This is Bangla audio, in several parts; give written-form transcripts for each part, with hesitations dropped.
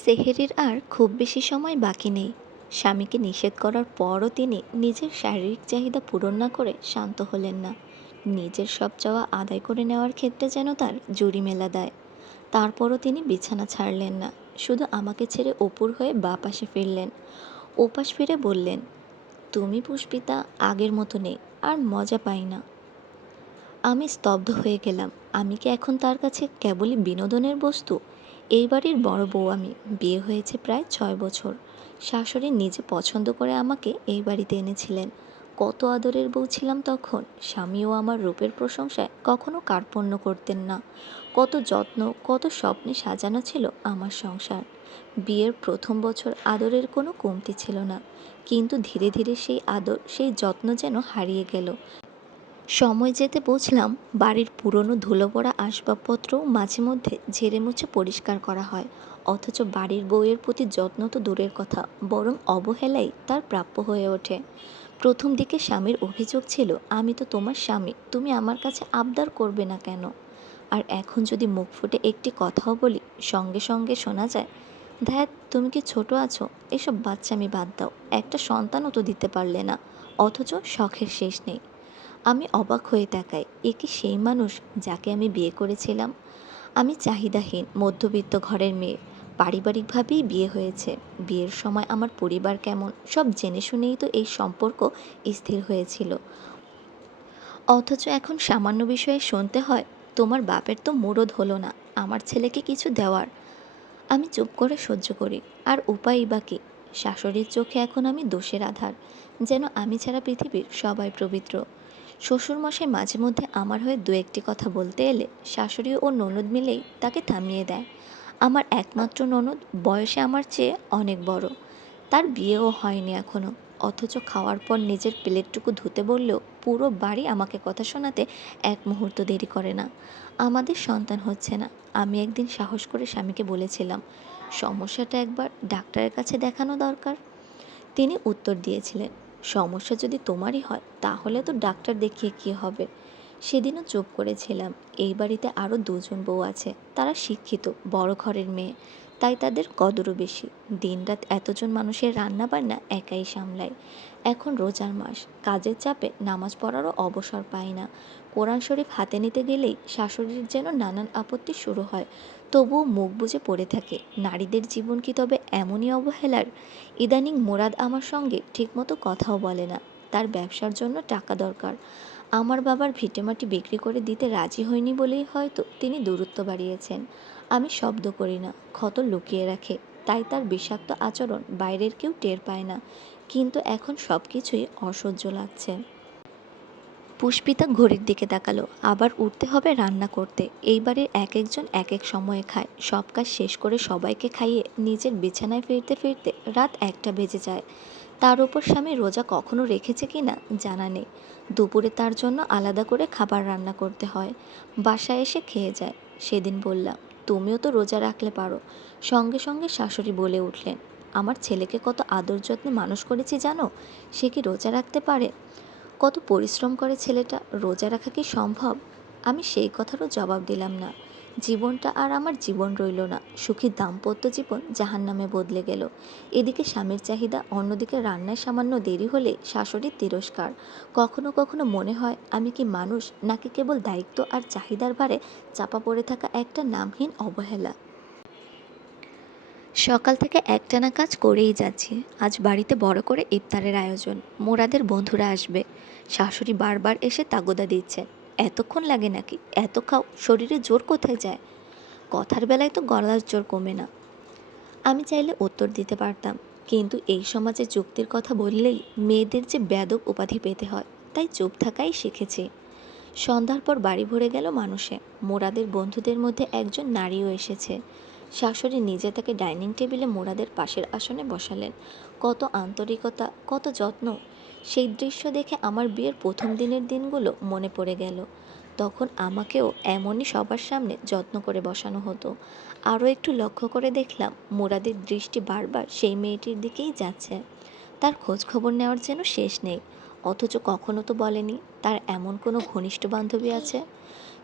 সেহরির আর খুব বেশি সময় বাকি নেই। স্বামীকে নিষেধ করার পরও তিনি নিজের শারীরিক চাহিদা পূরণ না করে শান্ত হলেন না। নিজের সব চাওয়া আদায় করে নেওয়ার ক্ষেত্রে যেন তার জুড়ি মেলা দেয়। তারপরও তিনি বিছানা ছাড়লেন না, শুধু আমাকে ছেড়ে অপুর হয়ে বাঁ পাশে ফিরলেন। ওপাশ ফিরে বললেন, তুমি পুষ্পিতা আগের মতো নেই, আর মজা পাই না। আমি স্তব্ধ হয়ে গেলাম। আমি কি এখন তার কাছে কেবলই বিনোদনের বস্তু? এই বাড়ির বড় বউ আমি। বিয়ে হয়েছে প্রায় 6 বছর। শাশুড়ি নিজে পছন্দ করে আমাকে এই বাড়িতে এনেছিলেন। কত আদরের বউ ছিলাম তখন। স্বামীও আমার রূপের প্রশংসায় কখনো কার্পণ্য করতেন না। কত যত্ন, কত স্বপ্নে সাজানো ছিল আমার সংসার। বিয়ের প্রথম বছর আদরের কোনো কমতি ছিল না, কিন্তু ধীরে ধীরে সেই আদর, সেই যত্ন যেন হারিয়ে গেল। সময় যেতে বুঝলাম, বাড়ির পুরনো ধুলো পড়া আসবাবপত্রও মাঝে মধ্যে ঝেড়ে মুছে পরিষ্কার করা হয়, অথচ বাড়ির বউয়ের প্রতি যত্ন তো দূরের কথা, বরং অবহেলাই তার প্রাপ্য হয়ে ওঠে। প্রথম দিকে স্বামীর অভিযোগ ছিল, আমি তো তোমার স্বামী, তুমি আমার কাছে আবদার করবে না কেন? আর এখন যদি মুখ ফুটে একটি কথাও বলি, সঙ্গে সঙ্গে শোনা যায়, ধ্যাত, তুমি কি ছোট আছো? এসব বাচ্চামি বাদ দাও, একটা সন্তানও তো দিতে পারলে না, অথচ শখের শেষ নেই। আমি অবাক হয়ে তাকাই, এ কি সেই মানুষ যাকে আমি বিয়ে করেছিলাম? আমি চাহিদাহীন মধ্যবিত্ত ঘরের মেয়ে। পারিবারিকভাবেই বিয়ে হয়েছে। বিয়ের সময় আমার পরিবার কেমন সব জেনে শুনেই তো এই সম্পর্ক স্থির হয়েছিল। অথচ এখন সামান্য বিষয়ে শুনতে হয়, তোমার বাপের তো মুরদ হলো না আমার ছেলেকে কিছু দেওয়ার। আমি চুপ করে সহ্য করি। আর উপায়ই বা কী? শাশুড়ির চোখে এখন আমি দোষের আধার, যেন আমি ছাড়া পৃথিবীর সবাই পবিত্র। শ্বশুরমশাই মাঝে মধ্যে আমার হয়ে দু একটি কথা বলতে এলে শাশুড়ি ও ননদ মিলেই তাকে থামিয়ে দেয়। আমার একমাত্র ননদ বয়সে আমার চেয়ে অনেক বড়। তার বিয়েও হয়নি এখনো, অথচ খাওয়ার পর নিজের প্লেটটুকু ধুতে বললেও পুরো বাড়ি আমাকে কথা শোনাতে এক মুহূর্ত দেরি করে না। আমাদের সন্তান হচ্ছে না। আমি একদিন সাহস করে স্বামীকে বলেছিলাম, সমস্যাটা একবার ডাক্তারের কাছে দেখানো দরকার। তিনি উত্তর দিয়েছিলেন, সমস্যা যদি তোমারই হয় তাহলে তো ডাক্তার দেখিয়ে কী হবে। সেদিনও চুপ করেছিলাম। এই বাড়িতে আরও দুজন বউ আছে, তারা শিক্ষিত, বড় ঘরের মেয়ে, তাই তাদের কদরও বেশি। দিনরাত এতজন মানুষের রান্না বান্না একাই সামলায়। এখন রোজার মাস, কাজের চাপে নামাজ পড়ারও অবসর পাই না। কোরআন শরীফ হাতে নিতে গেলেই শাশুড়ির যেন নানান আপত্তি শুরু হয়, তবুও মুখ বুজে পড়ে থাকে। নারীদের জীবন কি তবে এমনই অবহেলার? ইদানিং মুরাদ আমার সঙ্গে ঠিকমতো কথাও বলে না। তার ব্যবসার জন্য টাকা দরকার। আমার বাবার ভিটেমাটি বিক্রি করে দিতে রাজি হয়নি বলেই হয়তো তিনি দূরত্ব বাড়িয়েছেন। আমি শব্দ করি না, ক্ষত লুকিয়ে রাখে, তাই তার বিষাক্ত আচরণ বাইরের কেউ টের পায় না। কিন্তু এখন সব কিছুই অসহ্য লাগছে। পুষ্পিতা ঘড়ির দিকে তাকালো। আবার উঠতে হবে রান্না করতে। এই বাড়ির এক একজন এক এক সময়ে খায়। সব কাজ শেষ করে সবাইকে খাইয়ে নিজের বিছানায় ফিরতে ফিরতে রাত 1টা বেজে যায়। তার উপর স্বামী রোজা কখনো রেখেছে কিনা জানা নেই। দুপুরে তার জন্য আলাদা করে খাবার রান্না করতে হয়। বাসায় এসে খেয়ে যায়। সেদিন বললাম, তুমিও তো রোজা রাখলে পারো। সঙ্গে সঙ্গে শাশুড়ি বলে উঠলেন, আমার ছেলেকে কত আদর যত্নে মানুষ করেছি জানো? সে কি রোজা রাখতে পারে? কত পরিশ্রম করে ছেলেটা, রোজা রাখা কি সম্ভব? আমি সেই কথারও জবাব দিলাম না। জীবনটা আর আমার জীবন রইল না। সুখী দাম্পত্য জীবন জাহান্নামে বদলে গেল। এদিকে স্বামীর চাহিদা, অন্যদিকে রান্নায় সামান্য দেরি হলে শাশুড়ির তিরস্কার। কখনো কখনো মনে হয়, আমি কি মানুষ, নাকি কেবল দায়িত্ব আর চাহিদার ভারে চাপা পড়ে থাকা একটা নামহীন অবহেলা? সকাল থেকে একটানা কাজ করেই যাচ্ছি। আজ বাড়িতে বড় করে ইফতারের আয়োজন। মুরাদের বন্ধুরা আসবে। শাশুড়ি বারবার এসে তাগদা দিচ্ছেন, এতক্ষণ লাগে নাকি? এত খাও, শরীরে জোর কোথায় যায়? কথার বেলায় তো গলার জোর কমে না। আমি চাইলে উত্তর দিতে পারতাম, কিন্তু এই সমাজে যুক্তির কথা বললেই মেয়েদের যে বেয়াদব উপাধি পেতে হয়, তাই চুপ থাকাই শিখেছি। সন্ধ্যার পর বাড়ি ভরে গেল মানুষে। মোরাদের বন্ধুদের মধ্যে একজন নারীও এসেছে। শাশুড়ি নিজে তাকে ডাইনিং টেবিলে মোরাদের পাশের আসনে বসালেন। কত আন্তরিকতা, কত যত্ন! সেই দৃশ্য দেখে আমার বিয়ের প্রথম দিনের দিনগুলো মনে পড়ে গেল। তখন আমাকেও এমনই সবার সামনে যত্ন করে বসানো হতো। আরও একটু লক্ষ্য করে দেখলাম, মুরাদের দৃষ্টি বারবার সেই মেয়েটির দিকেই যাচ্ছে। তার খোঁজ খবর নেওয়ার যেন শেষ নেই। অথচ কখনো তো বলেনি তার এমন কোনো ঘনিষ্ঠ বান্ধবী আছে।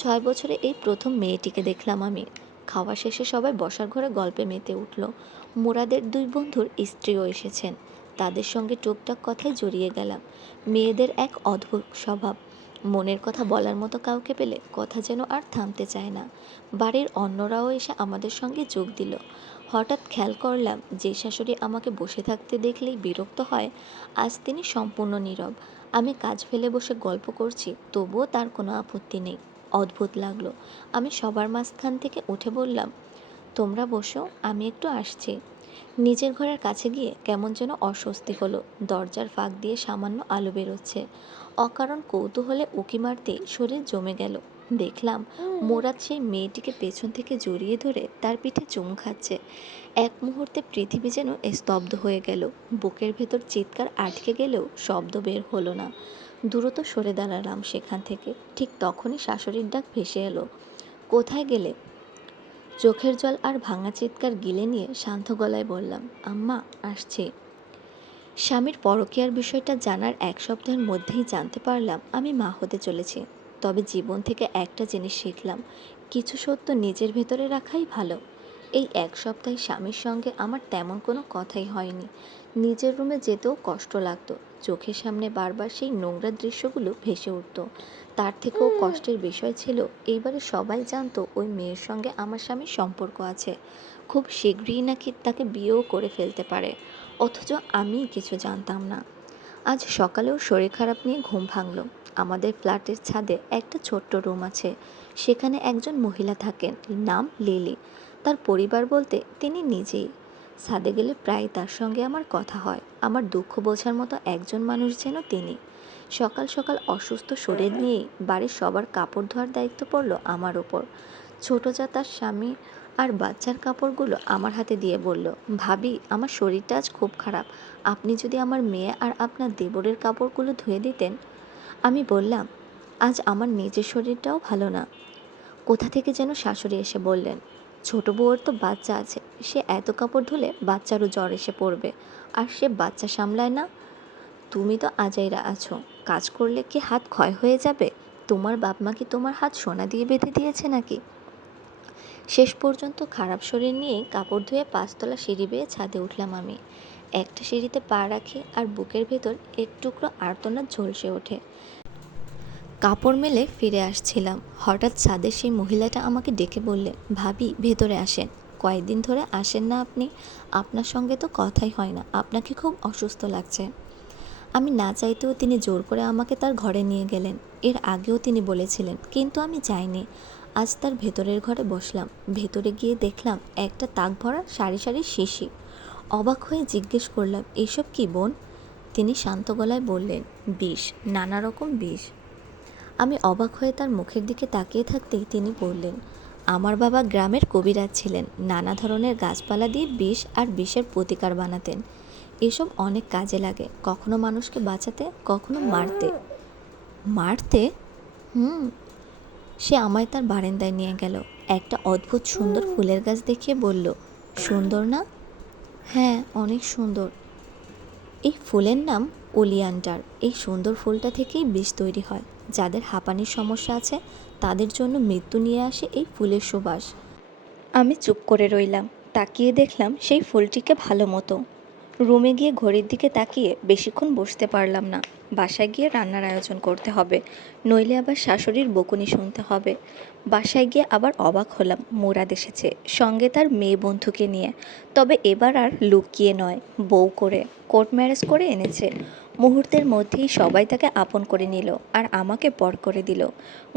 6 বছরে এই প্রথম মেয়েটিকে দেখলাম আমি। খাওয়া শেষে সবাই বসার ঘরে গল্পে মেতে উঠল। মুরাদের দুই বন্ধুর স্ত্রীও এসেছেন। তাদের সঙ্গে টুকটাক কথায় জড়িয়ে গেলাম। মেয়েদের এক অদ্ভুত স্বভাব, মনের কথা বলার মতো কাউকে পেলে কথা যেন আর থামতে চায় না। বাড়ির অন্যরাও এসে আমাদের সঙ্গে যোগ দিল। হঠাৎ খেয়াল করলাম যে শাশুড়ি আমাকে বসে থাকতে দেখলেই বিরক্ত হয়, আজ তিনি সম্পূর্ণ নীরব। আমি কাজ ফেলে বসে গল্প করছি, তবুও তার কোনো আপত্তি নেই। অদ্ভুত লাগলো। আমি সবার মাঝখান থেকে উঠে বললাম, তোমরা বসো, আমি একটু আসছি। নিজের ঘরের কাছে গিয়ে কেমন যেন অস্বস্তি হলো। দরজার ফাঁক দিয়ে সামান্য আলো বেরোচ্ছে। অকারণ কৌতূহলে উঁকি মারতেই শরীর জমে গেল। দেখলাম মুরাদ সেই মেয়েটিকে পেছন থেকে জড়িয়ে ধরে তার পিঠে চুমু খাচ্ছে। এক মুহূর্তে পৃথিবী যেন স্তব্ধ হয়ে গেল। বুকের ভেতর চিৎকার আটকে গেলেও শব্দ বের হলো না। দ্রুত সরে দাঁড়ালাম সেখান থেকে। ঠিক তখনই শাশুড়ির ডাক ভেসে এলো, কোথায় গেলে? চোখের জল আর ভাঙা চিৎকার গিলে নিয়ে শান্ত গলায় বললাম, আম্মা, আসছি। স্বামীর পরকীয়ার বিষয়টা জানার এক সপ্তাহের মধ্যেই জানতে পারলাম আমি মা হতে চলেছি। তবে জীবন থেকে একটা জিনিস শিখলাম, কিছু সত্য নিজের ভেতরে রাখাই ভালো। এই এক সপ্তাহে স্বামীর সঙ্গে আমার তেমন কোনো কথাই হয়নি। নিজের রুমে যেতেও কষ্ট লাগতো। চোখের সামনে বারবার সেই নোংরা দৃশ্যগুলো ভেসে উঠত। তার থেকেও কষ্টের বিষয় ছিল, এইবারে সবাই জানতো ওই মেয়ের সঙ্গে আমার স্বামীর সম্পর্ক আছে। খুব শীঘ্রই নাকি তাকে বিয়েও করে ফেলতে পারে। অথচ আমি কিছু জানতাম না। আজ সকালেও শরীর খারাপ নিয়ে ঘুম ভাঙল। আমাদের ফ্ল্যাটের ছাদে একটা ছোট্ট রুম আছে। সেখানে একজন মহিলা থাকেন, নাম লিলি। তার পরিবার বলতে তিনি নিজেই। ছাদে গেলে প্রায় তার সঙ্গে আমার কথা হয়। আমার দুঃখ বোঝার মতো একজন মানুষ যেন তিনি। সকাল সকাল অসুস্থ শরীর নিয়েই বাড়ির সবার কাপড় ধোয়ার দায়িত্ব পড়ল আমার ওপর। ছোট যা তার স্বামী আর বাচ্চার কাপড়গুলো আমার হাতে দিয়ে বলল, ভাবি, আমার শরীরটা আজ খুব খারাপ, আপনি যদি আমার মেয়ে আর আপনার দেবরের কাপড়গুলো ধুয়ে দিতেন। আমি বললাম, আজ আমার নিজের শরীরটাও ভালো না। কোথা থেকে যেন শাশুড়ি এসে বললেন, ছোট বউয়ের তো বাচ্চা আছে, সে এত কাপড় ধুলে বাচ্চারও জ্বর এসে পড়বে, আর সে বাচ্চা সামলায় না। তুমি তো আজাইরা আছো, কাজ করলে কি হাত ক্ষয় হয়ে যাবে? তোমার বাপ মা কি তোমার হাত সোনা দিয়ে বেঁধে দিয়েছে নাকি? শেষ পর্যন্ত খারাপ শরীর নিয়েই কাপড় ধুয়ে ৫ তলা সিঁড়ি বেয়ে ছাদে উঠলাম আমি। একটা সিঁড়িতে পা রাখি আর বুকের ভেতর এক টুকরো আর্তনাদ ঝলসে ওঠে। কাপড় মেলে ফিরে আসছিলাম, হঠাৎ ছাদের সেই মহিলাটা আমাকে ডেকে বললেন, ভাবি, ভেতরে আসেন। কয়েকদিন ধরে আসেন না আপনি? আপনার সঙ্গে তো কথাই হয় না, আপনাকে খুব অসুস্থ লাগছে। আমি না চাইতেও তিনি জোর করে আমাকে তার ঘরে নিয়ে গেলেন। এর আগেও তিনি বলেছিলেন, কিন্তু আমি যাইনি। আজ তার ভেতরের ঘরে বসলাম। ভেতরে গিয়ে দেখলাম একটা তাক ভরা সারি সারি শিশি। অবাক হয়ে জিজ্ঞেস করলাম, এসব কি বোন? তিনি শান্ত গলায় বললেন, বিষ, নানা রকম বিষ। আমি অবাক হয়ে তার মুখের দিকে তাকিয়ে থাকতেই তিনি বললেন, আমার বাবা গ্রামের কবিরাজ ছিলেন, নানা ধরনের গাছপালা দিয়ে বিষ আর বিষের প্রতিকার বানাতেন। এসব অনেক কাজে লাগে, কখনো মানুষকে বাঁচাতে, কখনো মারতে। মারতে? হুম। সে আমায় তার বারান্দায় নিয়ে গেল। একটা অদ্ভুত সুন্দর ফুলের গাছ দেখিয়ে বলল, সুন্দর না? হ্যাঁ, অনেক সুন্দর। এই ফুলের নাম ওলিয়ান্ডার। এই সুন্দর ফুলটা থেকেই বিষ তৈরি হয়। যাদের হাঁপানির সমস্যা আছে তাদের জন্য মৃত্যু নিয়ে আসে এই ফুলের সুবাস। আমি চুপ করে রইলাম। তাকিয়ে দেখলাম সেই ফুলটিকে ভালো মতো। রুমে গিয়ে ঘড়ির দিকে তাকিয়ে বেশিক্ষণ বসতে পারলাম না। বাসায় গিয়ে রান্নার আয়োজন করতে হবে, নইলে আবার শাশুড়ির বকুনি শুনতে হবে। বাসায় গিয়ে আবার অবাক হলাম, মুরাদ এসেছে, সঙ্গে তার মেয়ে বন্ধুকে নিয়ে। তবে এবার আর লুকিয়ে নয়, বউ করে, কোর্ট ম্যারেজ করে এনেছে। মুহূর্তের মধ্যেই সবাই তাকে আপন করে নিল আর আমাকে পর করে দিল।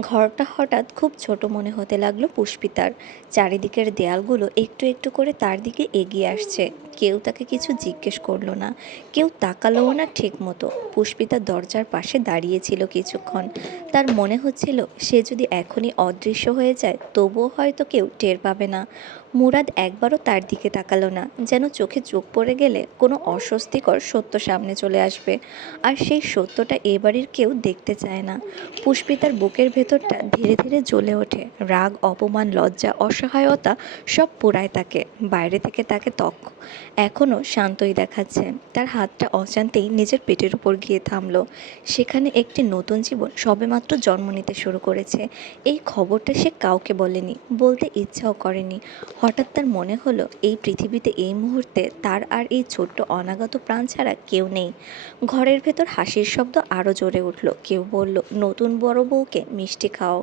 ঘরটা হঠাৎ খুব ছোট মনে হতে লাগলো পুষ্পিতার। চারিদিকের দেয়ালগুলো একটু একটু করে তার দিকে এগিয়ে আসছে। কেউ তাকে কিছু জিজ্ঞেস করলো না, কেউ তাকালোও না ঠিক মতো। পুষ্পিতা দরজার পাশে দাঁড়িয়েছিল কিছুক্ষণ। তার মনে হচ্ছিল সে যদি এখনই অদৃশ্য হয়ে যায় তবুও হয়তো কেউ টের পাবে না। মুরাদ একবারও তার দিকে তাকালো না, যেন চোখে চোখ পড়ে গেলে কোনো অস্বস্তিকর সত্য সামনে চলে আসবে, আর সেই সত্যটা এ বাড়ির কেউ দেখতে চায় না। পুষ্পিতার বুকের ভেতরটা ধীরে ধীরে জ্বলে ওঠে। রাগ, অপমান, লজ্জা, অসহায়তা সব পোড়ায় তাকে। বাইরে থেকে তাকে এখনও শান্তই দেখাচ্ছে। তার হাতটা অজান্তেই নিজের পেটের উপর গিয়ে থামল। সেখানে একটি নতুন জীবন সবেমাত্র জন্ম নিতে শুরু করেছে। এই খবরটা সে কাউকে বলেনি, বলতে ইচ্ছাও করেনি। হঠাৎ তার মনে হলো এই পৃথিবীতে এই মুহূর্তে তার আর এই ছোট্ট অনাগত প্রাণ ছাড়া কেউ নেই। ঘরের ভেতর হাসির শব্দ আরও জোরে উঠল। কেউ বলল, নতুন বড় বউকে মিষ্টি খাও।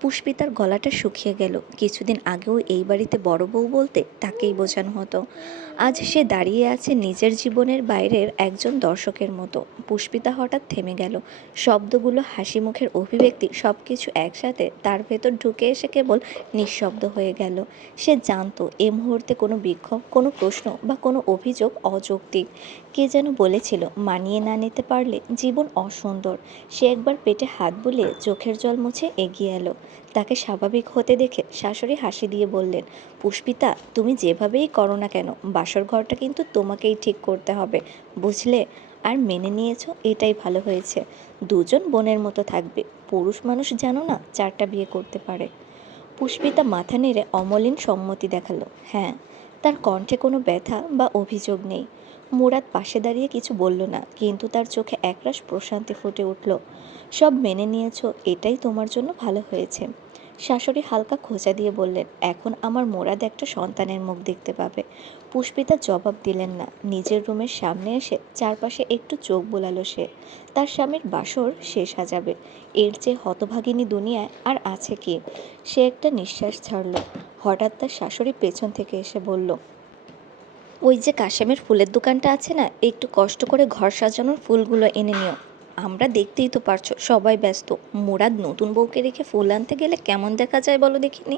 পুষ্পিতার গলাটা শুকিয়ে গেল। কিছুদিন আগেও এই বাড়িতে বড় বউ বলতে তাকেই বোঝানো হতো। আজ সে দাঁড়িয়ে আছে নিজের জীবনের বাইরের একজন দর্শকের মতো। পুষ্পিতা হঠাৎ থেমে গেল। শব্দগুলো, হাসি মুখের অভিব্যক্তি, সব কিছু একসাথে তার ভেতর ঢুকে এসে কেবল নিঃশব্দ হয়ে গেল। সে জানতো এ মুহূর্তে কোনো বিক্ষোভ, কোনো প্রশ্ন বা কোনো অভিযোগ অযৌক্তিক। কে যেন বলেছিল, মানিয়ে না নিতে পারলে জীবন অসুন্দর। সে একবার পেটে হাত বুলিয়ে চোখের জল মুছে এগিয়ে এলো। তাকে স্বাভাবিক হতে দেখে শাশুড়ি হাসি দিয়ে বললেন, পুষ্পিতা, তুমি যেভাবেই করো না কেন, বাসর ঘরটা কিন্তু তোমাকেই ঠিক করতে হবে, বুঝলে? আর মেনে নিয়েছো, এটাই ভালো হয়েছে। দুজন বোনের মতো থাকবে। পুরুষ মানুষ জানো না 4টা বিয়ে করতে পারে। পুষ্পিতা মাথা নেড়ে অমলিন সম্মতি দেখালো। হ্যাঁ। তার কণ্ঠে কোনো ব্যথা বা অভিযোগ নেই। মুরাদ পাশে দাঁড়িয়ে কিছু বলল না, কিন্তু তার চোখে একরাশ প্রশান্তি ফুটে উঠল। সব মেনে নিয়েছো, এটাই তোমার জন্য ভালো হয়েছে। শাশুড়ি হালকা খোঁচা দিয়ে বললেন, এখন আমার মুরাদ একটা সন্তানের মুখ দেখতে পাবে। পুষ্পিতা জবাব দিলেন না। নিজের রুমের সামনে এসে চারপাশে একটু চোখ বোলালো সে। তার স্বামীর বাসর সে সাজাবে। এর চেয়ে হতভাগিনী দুনিয়ায় আর আছে কি? সে একটা নিঃশ্বাস ছাড়ল। হঠাৎ তার শাশুড়ি পেছন থেকে এসে বলল, ওই যে কাশেমের ফুলের দোকানটা আছে না, একটু কষ্ট করে ঘর সাজানোর ফুলগুলো এনে নিও। আমরা দেখতেই তো পারছো সবাই ব্যস্ত। মুরাদ নতুন বউকে রেখে ফুল আনতে গেলে কেমন দেখা যায় বলো দেখিনি?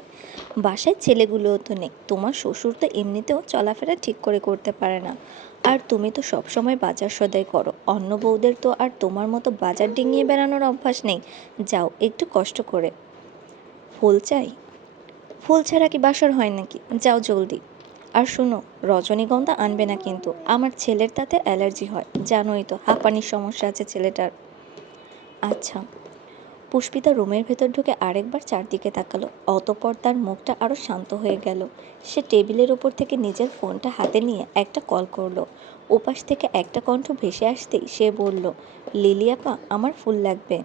বাসায় ছেলেগুলোও তো নেই। তোমার শ্বশুর তো এমনিতেও চলাফেরা ঠিক করে করতে পারে না। আর তুমি তো সবসময় বাজার সদাই করো। অন্য বউদের তো আর তোমার মতো বাজার ডিঙিয়ে বেড়ানোর অভ্যাস নেই। যাও একটু কষ্ট করে। ফুল চাই? ফুল ছাড়া কি বাসর হয় নাকি? যাও জলদি। আর শোনো, রজনীগন্ধা আনবে না কিন্তু। আমার ছেলের তাতে অ্যালার্জি হয়, জানোই তো, হাঁপানির সমস্যা আছে ছেলেটার। আচ্ছা। পুষ্পিতা রুমের ভেতর ঢুকে আরেকবার চারদিকে তাকালো। অতঃপর তার মুখটা আরও শান্ত হয়ে গেল। সে টেবিলের ওপর থেকে নিজের ফোনটা হাতে নিয়ে একটা কল করলো। ওপাশ থেকে একটা কণ্ঠ ভেসে আসতেই সে বলল, লিলি আপা, আমার ফুল লাগবে।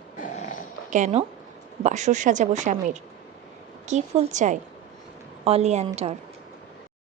কেন? বাসর সাজাবো স্বামীর। কী ফুল চাই? অলিয়ান্ডার।